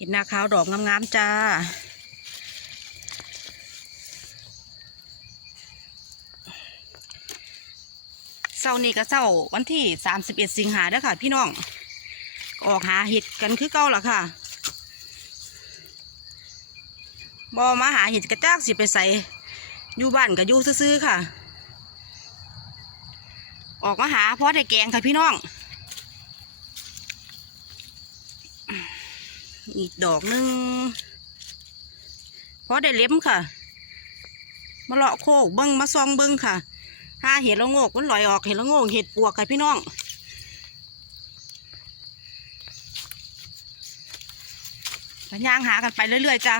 เห็ดนาขาวดอกงามๆจ้า เศร้านี่ก็เศร้าวันที่สามสิบเอ็ดสิงหาเด้อค่ะ พี่น้อง ออกหาเห็ดกันคือเก่าละค่ะบอมาหาเห็ดกระจากสิไปใส่อยู่บ้านก็อยู่ซื้อๆค่ะ ออกมาหาเพราะได้แกงค่ะพี่น้อง อีกดอกหนึ่งเพราะได้เล็มค่ะ มาเลาะโคกเบิ้งมาซองเบิ้งค่ะถ้าเห็ดละโงกมันลอยออกเห็ดละโงกเห็ดปวกค่ะพี่น้องไปย่างหากันไปเรื่อยๆจ้า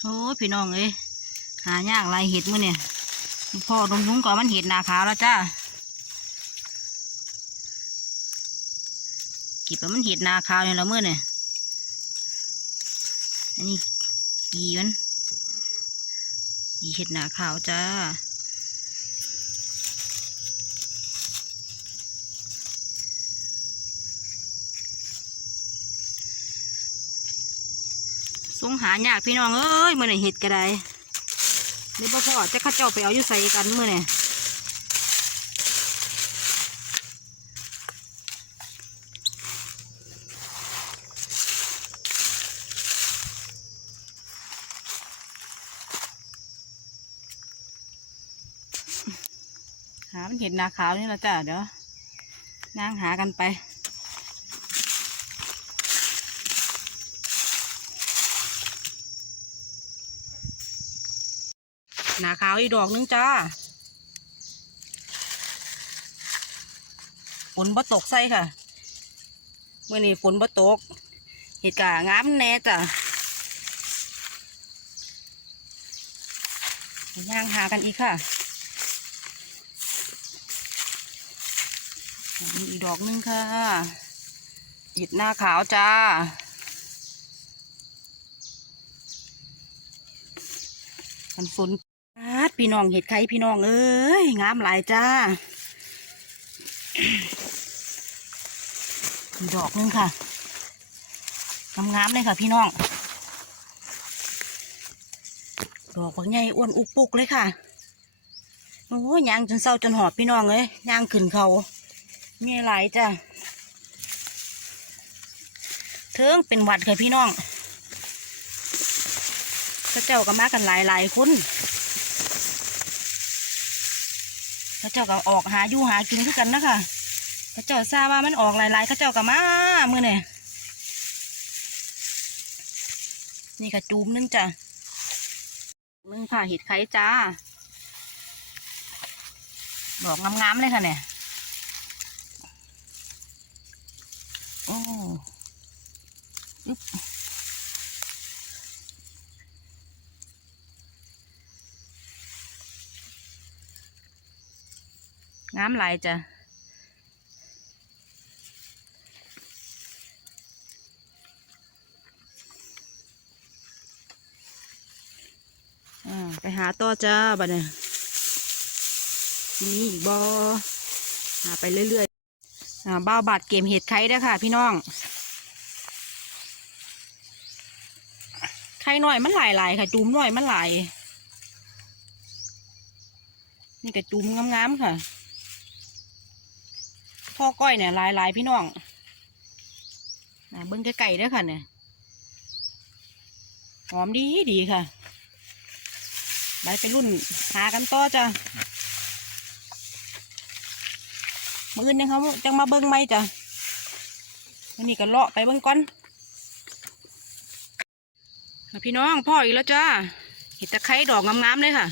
โอ้พี่น้องเอ้ยหายากลายเห็ดมื้อเนี่ย พ่อดมยุงก่อนมันเห็ดหนาขาวแล้วจ้ากิบแล้วมันเห็ดหนาขาวเนี่ยละเมื้อเนี่ยอันนี้กีมันกีเห็ดหนาขาวจ้าสงหายากพี่น้องเอ้ยมื่อไหร่เห็ดก็ได นี่พ่อพ่อจะข้าเจ้าไปเอาอยู่ใส่กันเมื่อไหร่หามันเห็ดนาขาวนี่และจ้ะเดี๋ยวนั่งหากันไป หนาขาวอีดอกนึงจ้าฝนบ่ตกใส่ค่ะเมื่อนี้ฝนบ่ตก เหตุการณ์งามแน่จ้ะย่างหากันอีกค่ะมีอีกดอกนึงค่ะเห็ดหน้าขาวจ้ามันฝน พี่น้องเห็ดไข่พี่น้องเอ้ยงามหลายจ้าดอกนึงค่ะงามๆเลยค่ะ พี่น้องดอกบางใหญ่อ้วนอุกปุกเลยค่ะโอ้ยยางจนเศร้าจนหอบพี่น้องเลยยางขึ้นเขามีหลายจ้าเทิงเป็นหวัดค่ะพี่น้องก็เจ้าก็มากันหลายหลายๆคนก็ เจ้าก็ออกหาอยู่หากินคือกันนะคะก็เจ้าทราบว่ามันออกหลายๆก็เจ้าก็มามือเนี่ยนี่ก็จูมนึงจ้ะนึงผ่าเห็ดไข่จ้าดอกงามๆเลยค่ะเนี่ยโอ้ งามหลายจ้ะอ่าไปหาต่อจ้าบัดเนี่ยทีนี้อีกบอหาไปเรื่อยๆอ่าบ้าบาดเกมเห็ดไข่ได้ค่ะ พี่น้อง ไข่หน่อยมันหลายหลายค่ะ จุ่มหน่อยมันหลาย นี่ก็จุ่มงามๆค่ะ พ่อก้อยเนี่ยลายลายพี่น้องอเบิ้งไก่ๆด้ค่ะเนี่ยหอมดีดีค่ะไปไปรุ่นหากันต่อจ้ะมืออื่นยังเขาจังมาเบิ้งไหมจ้ะวันนี้ก็เลาะไปเบิ้งก่อนพี่น้องพ่ออีกแล้วจ้าเห็ดตะไคร้ดอกงามๆเลยค่ะ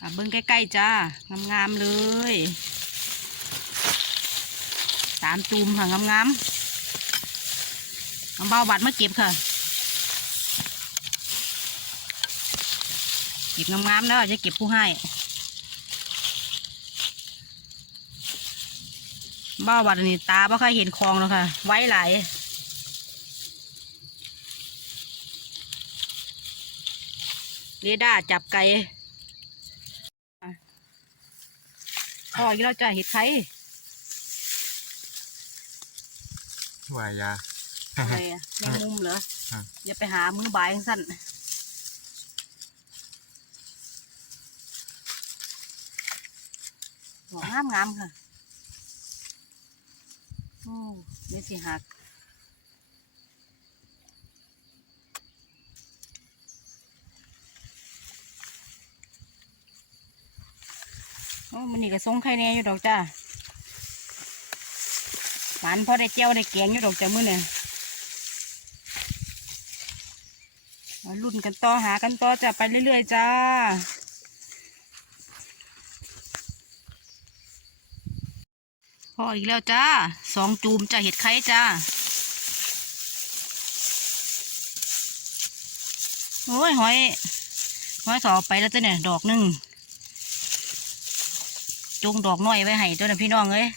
อะเบิ้งใกล้ๆจ้างามๆเลย สามจูมค่ะงามๆเอาเบาบัดมาเก็บค่ะ เก็บงามๆแล้วจะเก็บผู้ให้บ้าวัดนี่ตาบ่เคยเห็นคลองแล้วค่ะ ไว้ไหลเรดาจับไก่พ่ออีกแล้วจ้าเห็ดไข่ วายา อะไรอะแมงมุมเหรอครับ อย่าไปหามือบายสั้นหัวงามงามๆค่ะโอ้ไม่สิหักโอ้มันนี่ก็ทรงไข่แน่อยู่ดอกจ้า หวานพอได้เจียวได้แกงอยู่ดอกจ้ามื้อเนี่ยมารุ่นกันต่อหากันต่อจ้าไปเรื่อย ๆ จ้าพออีกแล้วจ้าสองจูมจ้าเห็ดไข่จ้าโอ้ยหอยหอยสอบไปแล้วจ้ะเนี่ยดอกหนึ่งจุงดอกน้อยไว้ให้ตัวนะพี่น้องเอ้ย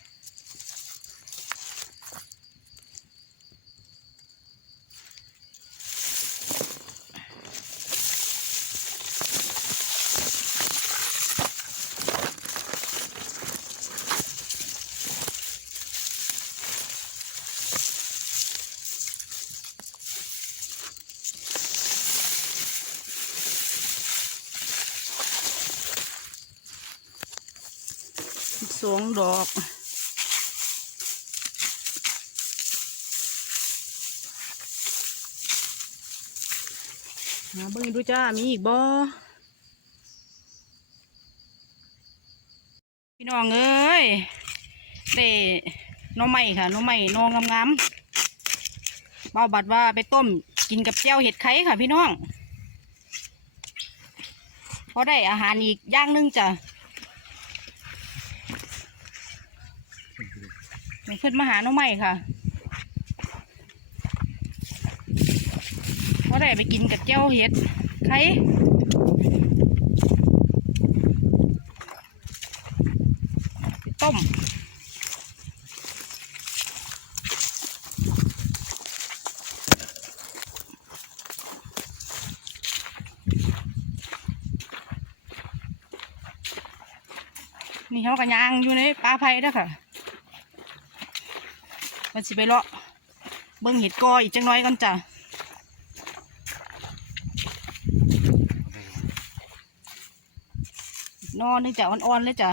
สองดอก หาเบิ่งดูจ้า มีอีกบ่พี่น้องเอ้ยเด้น้องใหม่ค่ะน้องใหม่นองงามๆเบาบัดว่าไปต้มกินกับแจ่วเห็ดไข่ค่ะพี่น้องพอได้อาหารอีกอย่างนึงจ้ะ นี่ขึ้นมาหาน้องใหม่ค่ะพอได้ไปกินกับแจ่วเห็ดไข่ต้มนี่เขากันยางอยู่ในป่าไผ่ด้อค่ะ มันสิไปเลาะเบิ่งเห็ดกออีกจังน้อยก่อนจ้ะนอนเลยจ้ะอ่อนๆเลยจ้ะ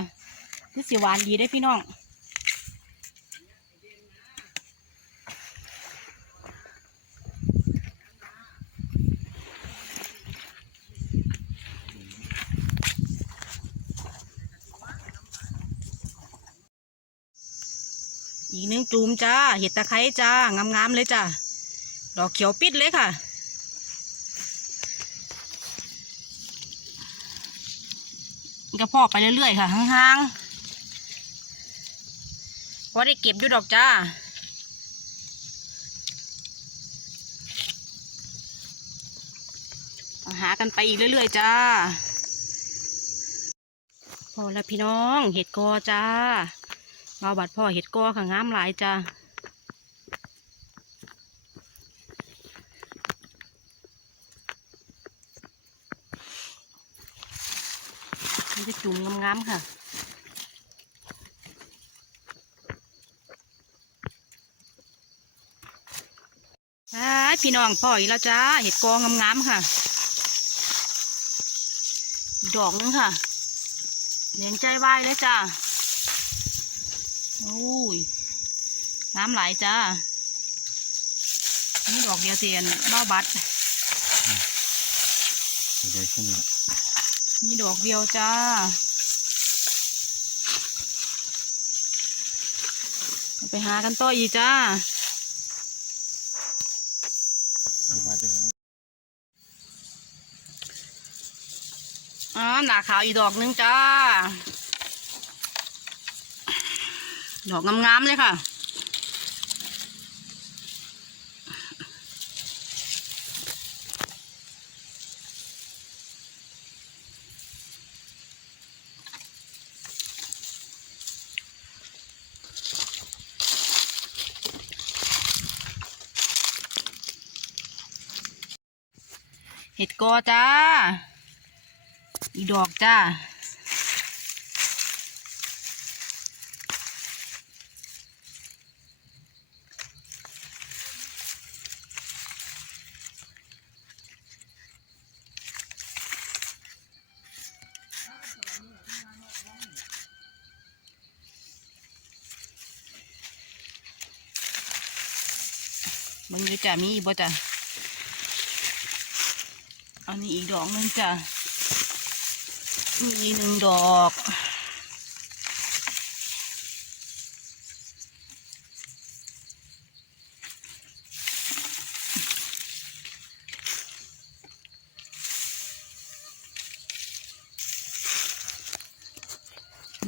คือสิหวานดีได้พี่น้อง อีกหนึ่งจูมจ้า เห็ดตะไคร้จ้างามๆเลยจ้าดอกเขียวปิดเลยค่ะ กระพาะไปเรื่อยๆค่ะห่างๆว่าได้เก็บอยู่ดอกจ้าหากันไปอีกเรื่อยๆจ้าพอแล้วพี่น้องเห็ดกอจ้า เอาบัดพ่อเห็ดกอค่ะงามหลายจ้าจะจุ่มงามๆค่ะพี่น้องพ่ออีกแล้วจ้า เห็ดกองงามๆค่ะ ดอกนึงค่ะเลี้ยงใจวายเลยจ้า โอ้ย น้ำไหลายจ้า นี่ดอกเดียวเตียนบ้าบัด เดี๋ยวขึ้นนี่ดอกเดียวจ้า ไปหากันต่ออีกจ้า มาเจออ๋อหนาขาวอีกดอกนึงจ้า ดอกงามๆเลยค่ะ เห็ดกอจ้า อีดอกจ้า มึงดูจ้ะมีอีกบ่จ้ะอันนี้อีกดอกหนึงจ้ะมีหนึ่งดอก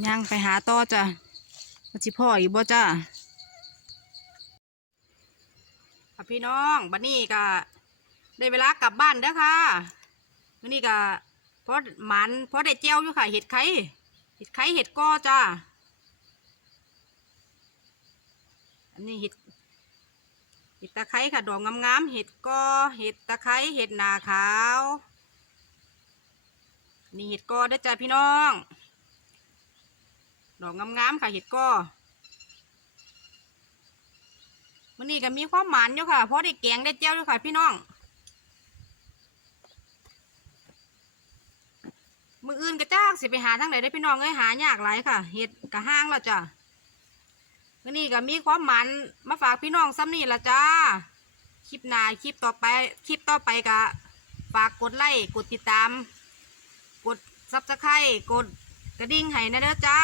ย่างไปหาต่อจ้ะว่าสิพ่ออีกบ่จ้ะค่ะ พี่น้องบัดนี้ก็ได้เวลากลับบ้านเด้อค่ะวันนี้ก็พอหมันพอได้เจียวอยู่ค่ะ เห็ดไข่เห็ดไข่เห็ดก้อจ้าอันนี้เห็ดเห็ดตะไคร้ค่ะดอกงามๆเห็ดก้อเห็ดตะไคร้เห็ดหนาขาว นี่เห็ดก้อเด้จ้าพี่น้อง ดอกงามๆค่ะเห็ดก้อ มันนี่ก็มีความหมานอยู่ค่ะเพราะได้แกงได้เจียวอยู่ค่ะพี่น้อง มืออื่นก็จ้างสิไปหาทางไหนได้พี่น้องเอ้ยหายากหลายค่ะเห็ดกะห้างแล้วจ้ะมันนี่ก็มีความหมันมาฝากพี่น้องซ้ำนี่ละจ้าคลิปหน้าคลิปต่อไปคลิปต่อไปก็ฝากกดไลค์กดติดตาม กดซับสไครต์กดกระดิ่งให้นะเด้อจ้า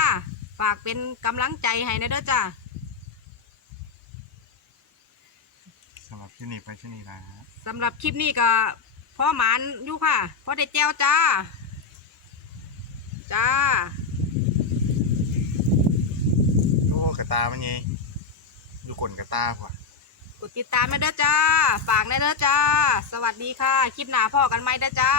ฝากเป็นกำลังใจให้นะเด้อจ้า สำหรับ ที่นี่ไปที่นี่นะสำหรับคลิปนี้ก็พ่อหมานอยู่ค่ะพ่อได้แจ้วจ้า จ้า โอ้กระตามันไงดูกลนกระตาพ่อกดติดตามนะเด้อจ้า ฝากนะเด้อจ้า สวัสดีค่ะ คลิปหน้าพ่อกันไหมเด้อจ้า